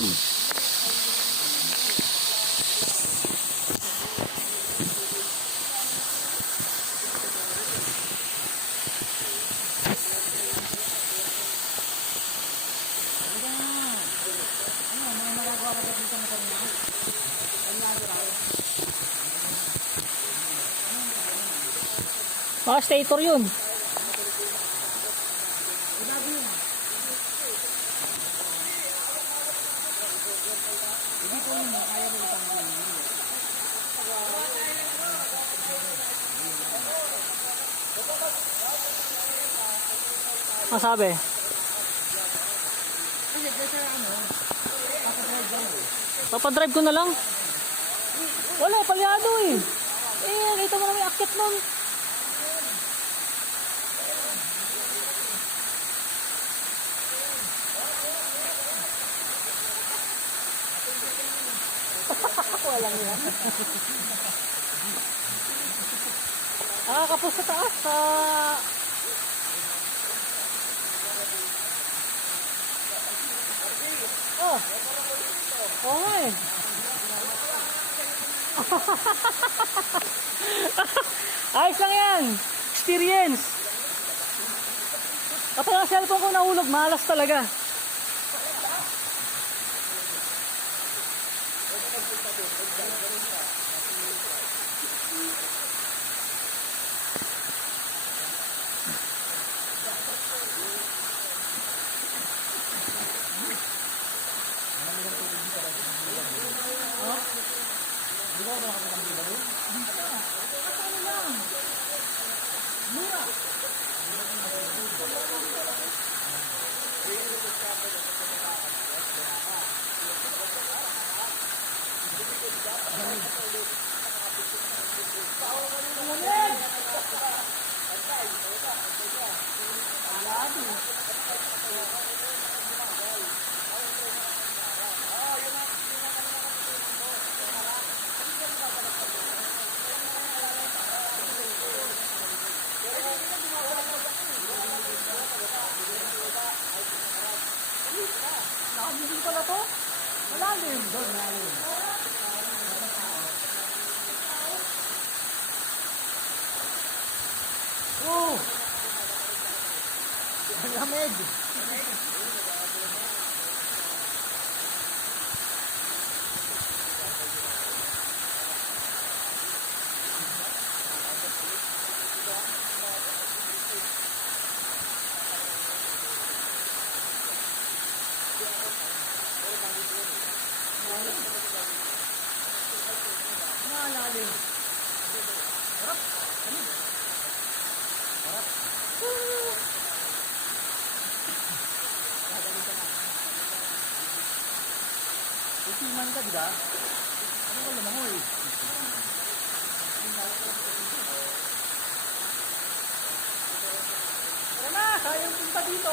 Mga stator yun. Masabi? Kasi kasi ano, papadrive ko na lang? Wala, palyado eh. Eh, nakita mo na may akit nun. Walang yan. ah, kapos sa taas sa... Ah. Ayos lang yan. Experience. Kapag ang cellphone ko nahulog, malas talaga. Olha medo. Siman ka, di ba? Ano ka lumangoy? Tara na, sayang punta dito.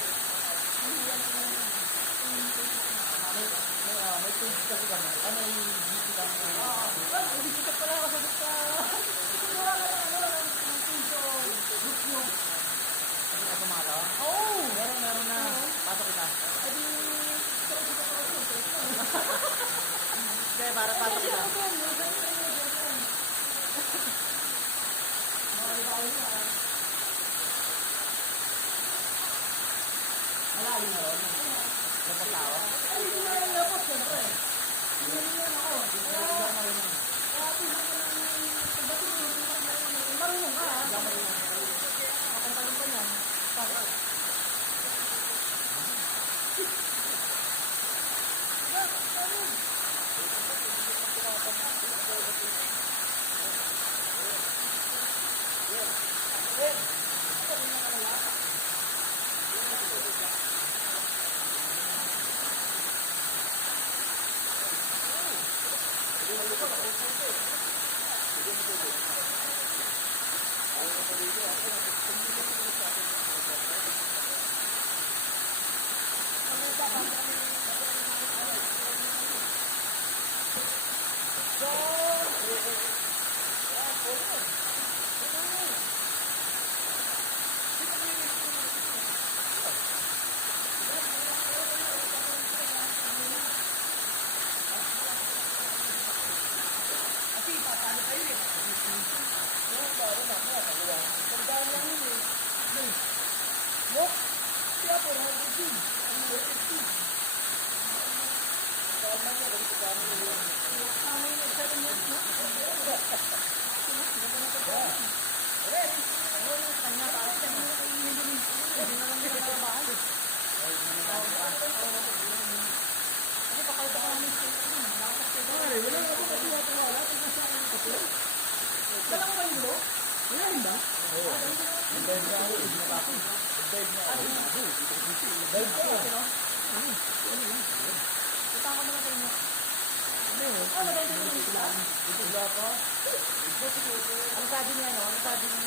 Ang sabi niya, no? Ang sabi niya,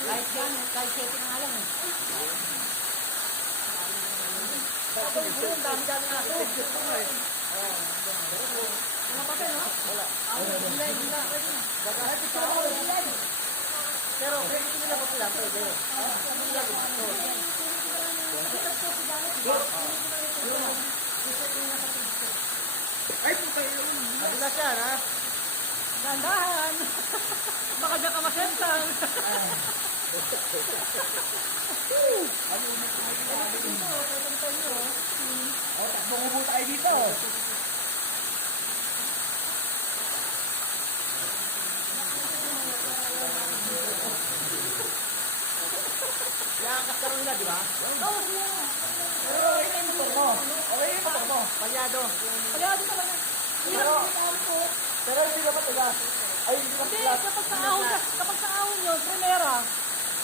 kahit yan, kahit setting nga lang. eh. Ako yung gulo, ang dami-dami na. Mga papel, no? Wala. Bilay. Pwede na. Ako, bilay. Pero, pwede ko nila pa sila, pwede. Ay, puta yun. Madulas yan, ha? Dandahan. Baka dyan ka masentang. Oh, takbong ubo tayo dito. Lakas ka rin nila, di ba? Pero okay na yung motor mo. Okay yung motor mo. Palyado. Kaya di talaga. Hirap Pero- ko. Hindi ka matiga. Ay, hindi ka Hindi, matiga. kapag sa ahon, kapag sa ahon yun, primera,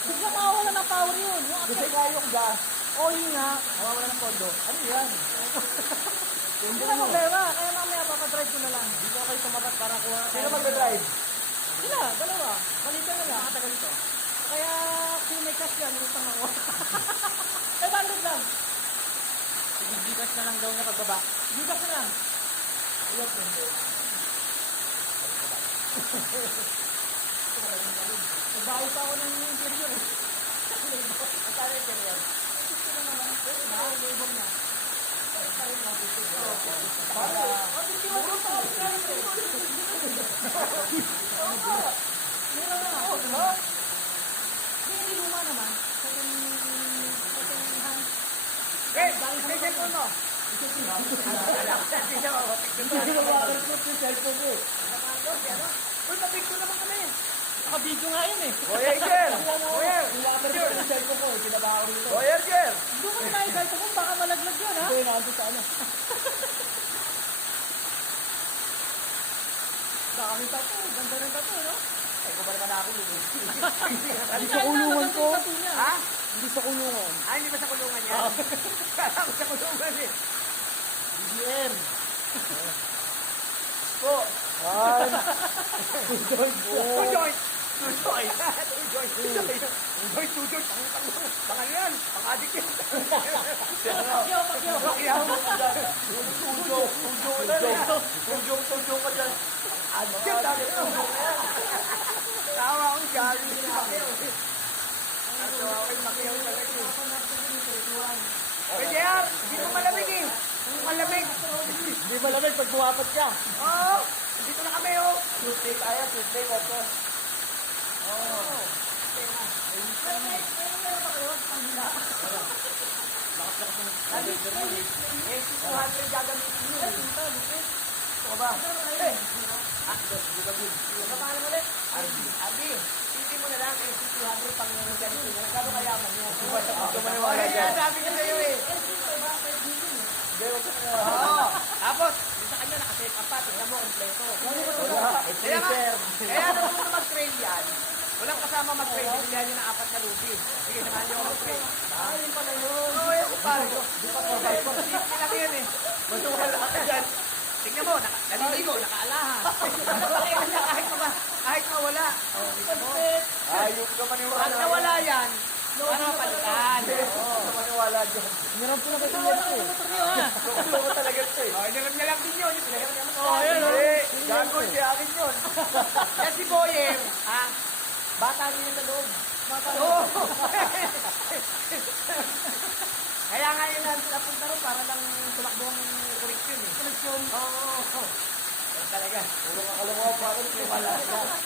bigla mawawala ng power yun. Yung Kasi akyat, nga yung gas, oh yun nga. mawawala ng pondo. Ano yan? Hindi na problema, kaya mamaya papadrive ko na lang. Dito kayo tumapat para kuha. Sino mag-drive? Sila, dalawa. Balikan na lang. Nakatagal ito. Kaya kung may cash yan, utang ako. Eh, bandit lang. Gigas na lang daw niya pagbaba. Gigas na lang. Nagbawi pa ako ng interior eh. Magkano yung interior? Gusto na naman. Labor na. Para, Meron na. Oo, di ba? Hindi, luma naman. Hand. eh, may cellphone mo. Hindi na mapapicture mo. Hindi na mapapicture yung cellphone mo. Uy, papicture naman kami. Naka-video nga yun eh. Boy Erger! Boy Erger! yung cellphone ko, pinabaho rito. Boy Erger! Doon ko na kahit kung baka malaglag yun ha. Yung nandun sa ano. Dami tato. Ganda ng tato, no? Ay, ko ba naman ako yun? Hindi sa kulungan ko. Ha? Hindi sa kulungan. Ah, hindi ba sa kulungan yan? Kala ko sa kulungan eh. BBM. Po. One. Two joints. Two joints. Two joints. Two joints. Two joints. Two joints. Two joints. Pangal yan. Pang-addict yan. Pakyaw, pakyaw. Pakyaw. Tujo. Tujo. Tujo. Tujo. Tujo ka dyan. Dali. Tujo ka yan. Tawa akong galing Pakyaw. Ang tawa ko yung Pakyaw talaga eh. Pwede yan. Hindi mo malamig eh. Malamig. Hindi malamig pag buwapat ka. Oo! Dito na kami, oh! Tuesday tayo, Tuesday, Otto. Oo. Pero may, may meron ba kayo? Pangila? Lagi, 200 gagamitin nyo. Ay, punta, lupit. Ito ba? Pero kayo. Di ba good? Pangalan ulit? Arby. Arby, hindi mo na lang, 200 pang yung ganito. Nagkano kayaman niya? Di ba sa maniwala dyan? Sabi ko sa'yo. LG ko ba? Pwede din. Hindi, wag ka na. Oo. Tapos, yung sa kanya nakaset up pa, tingnan mo, kompleto. Wala. Kaya nga, kaya nung muna mag-trail yan, walang kasama mag-trail, binilihan niyo ng apat na ruby. Sige, samahan niyo ako mag-trail. Ah, yun pala yun. Oo, kumpare ko. Di pa 4x4. Simple lang yun eh. Masuwala ka dyan. Tingnan mo, naka, naliligo, nakaalaha. kahit ma, kahit mawala. Oh, tingnan mo. Lupit. Ayos ka maniwala. Pag nawala yan, ano palitan? Oo. maniwala dyan. Meron po na kasi yan po. Talaga ito eh. Oh, iniram niya lang din yun. Yung niya mo. Oh, yun, oh. Eh, gago siya. Akin yun. Yan si Boyer. Ha? Bata niya sa loob. Bata Oo. Kaya nga yun lang napunta rin para lang tumakbo ang correction eh. Koleksyon. Oo. Oh, talaga. Puro kakalungaw pa rin. Wala ka. Ayos ka.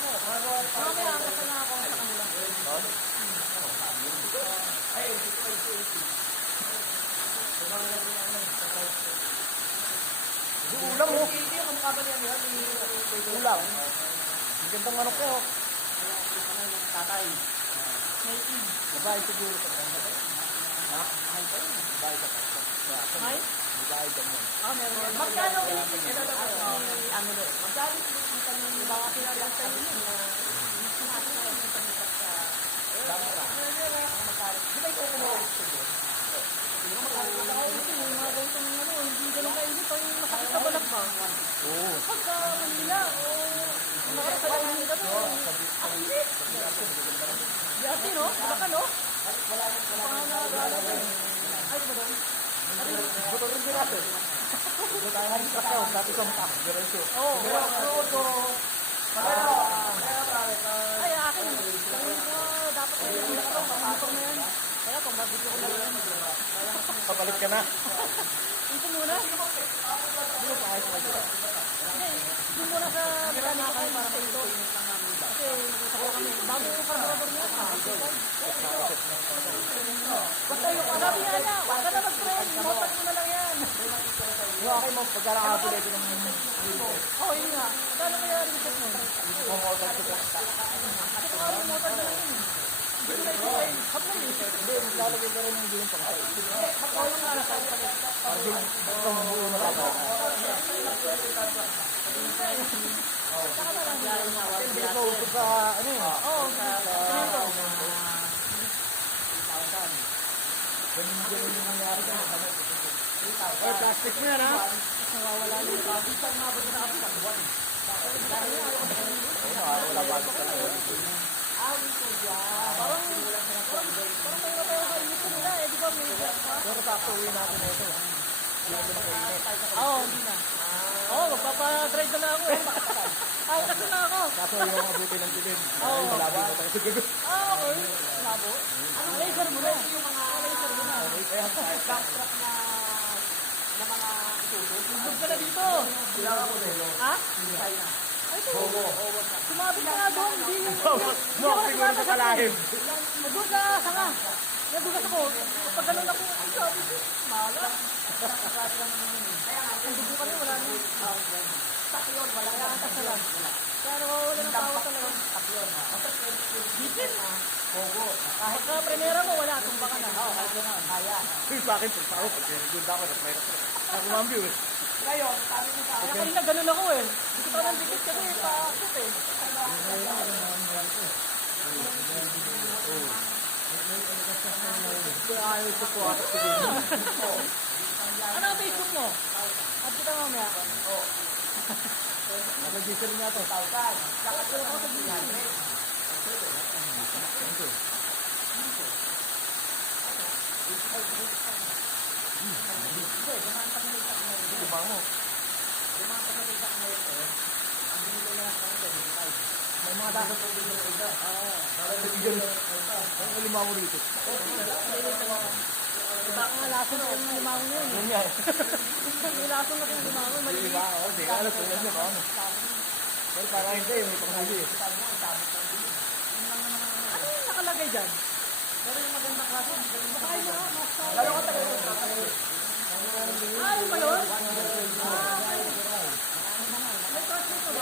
Ang gandang manok niya. oh. Tatay. Babae siguro pa. Ha? Mahal pa yun. Babae ka pa. May? Babae ka mo. Ah, meron. Magkano ito na ano no? Magkano kinikita ng mga pinagyan sa inyo na Camera. Magkano? Di ba ikaw kumuha gusto mo? Saka ito, yung mga ganitong ano, hindi ganun kainit. Ang masakit sa balat ba? Oo. Pagka Manila, o nakakalain ka to. Ang init. Di ate, no? Wala ka, no? Panganagala ko eh. Ay, ba doon? Buto rin din natin. Buto tayo ng sakyaw. Dati sa mukha. Diretso. Oo. Pero ano to? Pero, pero pare, Ay, akin. Tanggin ko, dapat ay yung motor, motor na yan. Kaya pang babito ko na yan. Kapalit ka na. Ito muna. Hindi, doon muna sa mekaniko ko para sa ito. Kasi ko kami, bago ko karburador niya. Basta yung sabi niya niya, huwag ka na mag-friend, motor mo na lang yan. Yung akin mo, pagkarakapin ito ng Oo, oh, yun nga. Kano kaya reset mo? pumotor ko sa Kasi kung ano motor na lang yun. Hindi na ito maglalagay rin ng din pang sa Oo, yung nga, nasa palit. Itong buo na ako. Saka na lang yan. Hindi ko uso sa, ano yun? Oo, sa ganun yung nangyari ka. Ay, plastic mo yan, ha? Nawawala na yung kapit. Oo, wala ba ito talaga. Parang, parang, parang may sa inyo nila eh. Di ba may gas pa? Pero sakto uwi natin na ito. Na. Oo, hindi na. Oo, magpapadrive na lang ako eh. Ay, kasi na ako. Kaso yung mabuti ng dilim. Oo. Malabo mo talaga siguro. Ah, okay. Labo. Anong laser mo na? Yung mga laser mo na. Backtrack na na mga isuso. Huwag ka na dito. Sila ka modelo. Ha? China. Oo. Sumabit na nga doon. Hindi. No, siguro sa kalahim. Doon sa sanga. Nadugas ako. Kapag ganun ako, ay sabi ko, mahala. Ang dugo kami, wala na. Takyon, wala ang kasalan. Pero wala nang tao talaga. Takyon. Bitin. Pogo. Kahit ka primera mo, wala. Tumba ka na. Oo, kaya na. Kaya. Uy, sa akin, pag tao, pag doon ako, may Ako mambiw eh. Ngayon, sabi mo sa Kaya kanina ganun ako eh. Dito pa nang dikit kasi pa-akit eh. Ayaw ko po ako Ano ang Facebook mo? At kita mamaya. Nag-register nga to. 1,000. Saka ito ako sa 300. Iba. Oo. Bigyan mo. Ang limango rito. Iba ang lason ko ng yun. Yan yan. Lason na ng limango, Di maliit. ba? Oo, di ka alam kung yan? Pero parang hindi, may panghuli. Ano yung nakalagay dyan? Pero yung maganda klase, baka yun na, nasa... Gano'ng katagal yung Ah, yun ba yun? Ah, okay. May klase ito ba?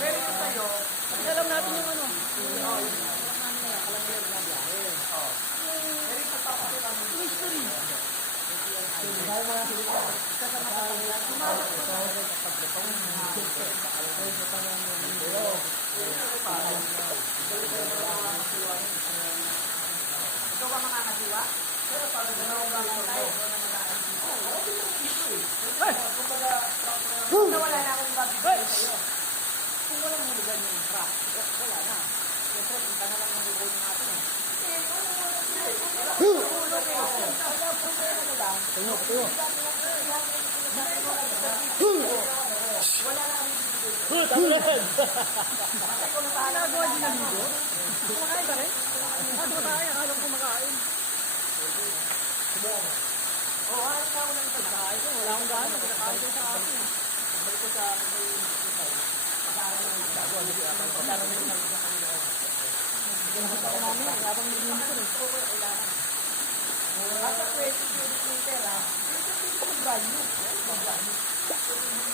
Pero ito sa'yo, Kasi alam natin yung ano. Mystery. ikaw ba makakasiwa? Pero pag gano'n lang tayo, Ay! nawala na akong babigay sa'yo. Kung walang hulugan yung crack, wala na. Siyempre, punta na lang yung hulugan natin eh. Tayo, tayo. Ginagawa din ng ligo? Kumakain ka rin? Ah, kumakain. Ko kumakain. Oo, oh, ka ako ng pagkain. Wala akong ko sa akin. Balik ko sa may Nasa 20 meter ah. Ito dito ang value. Ang value.